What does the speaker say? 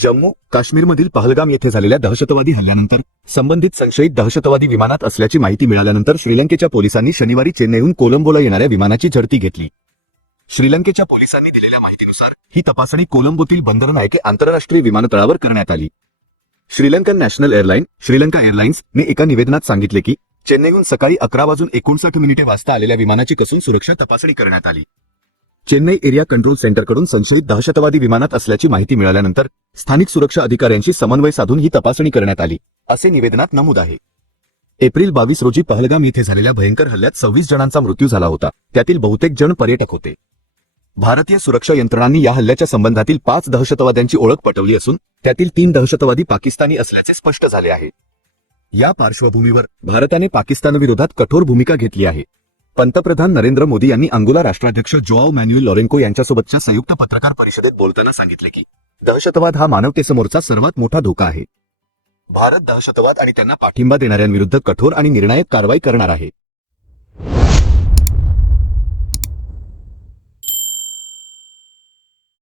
जम्मू काश्मीरमधील पहलगाम येथे झालेल्या दहशतवादी हल्ल्यानंतर संबंधित संशयित दहशतवादी विमानात असल्याची माहिती मिळाल्यानंतर श्रीलंकेच्या पोलिसांनी शनिवारी चेन्नईहून कोलंबोला येणाऱ्या विमानाची झडती घेतली. श्रीलंकेच्या पोलिसांनी दिलेल्या माहितीनुसार ही तपासणी कोलंबोतील बंदर नायके आंतरराष्ट्रीय विमानतळावर करण्यात आली. Sri Lankan national airline Sri Lanka airlines ने एका निवेदनात सांगितले की चेन्नईहून सकाळी अकरा वाजून एकोणसाठ मिनिटे वाजता आलेल्या विमानाची कसून सुरक्षा तपासणी करण्यात आली. चेन्नई एरिया कंट्रोल सेंटरकडून संशयित दहशतवादी विमानात असल्याची माहिती मिळाल्यानंतर स्थानिक सुरक्षा अधिकाऱ्यांशी समन्वय साधून ही तपासणी करण्यात आली. असे निवेदनात नमूद आहे. एप्रिल बावीस रोजी पहलगाम येथे झालेल्या भयंकर हल्ल्यात सव्वीस जणांचा मृत्यू झाला होता. त्यातील बहुतेक जण पर्यटक होते. भारतीय सुरक्षा यंत्रणांनी या हल्ल्याच्या संबंधातील पाच दहशतवाद्यांची ओळख पटवली असून त्यातील तीन दहशतवादी पाकिस्तानी असल्याचे स्पष्ट झाले आहे. या पार्श्वभूमीवर भारताने पाकिस्तानविरोधात कठोर भूमिका घेतली आहे. पंतप्रधान नरेंद्र मोदी यांनी अंगोला राष्ट्राध्यक्ष जोआव मॅन्युएल लॉरेन्को यांच्यासोबतच्या संयुक्त पत्रकार परिषदेत बोलताना सांगितले की दहशतवाद हा मानवतेसमोरचा सर्वात मोठा धोका आहे. भारत दहशतवाद आणि त्यांना पाठिंबा देणाऱ्यांविरुद्ध कठोर आणि निर्णायक कारवाई करणार आहे.